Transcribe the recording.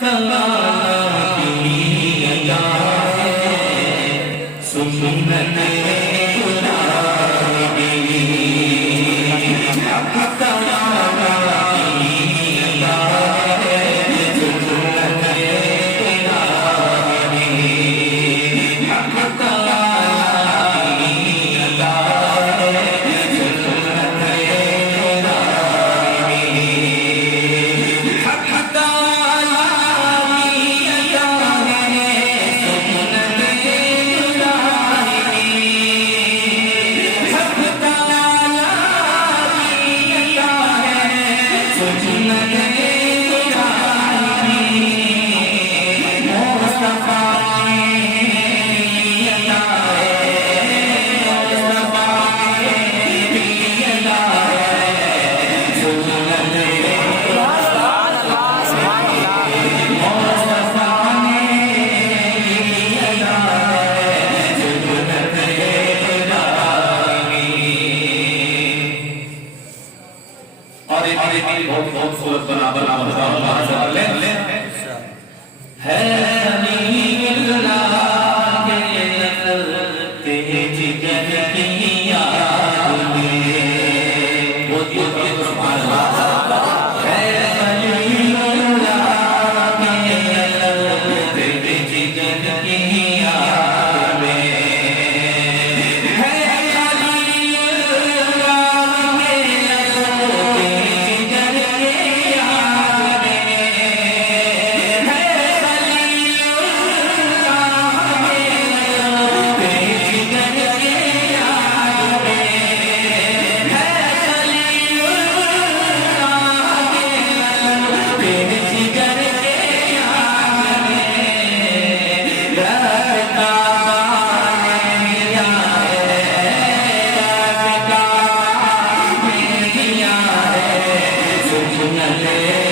तआला की अदा है सुन्नत खुदाई हक तआला की अदा है सुन्नत खुदाई हक तआला की अदा है सुन्नत बहुत बहुत सूरत बना बना है जिगर की याद में वो सुन्नत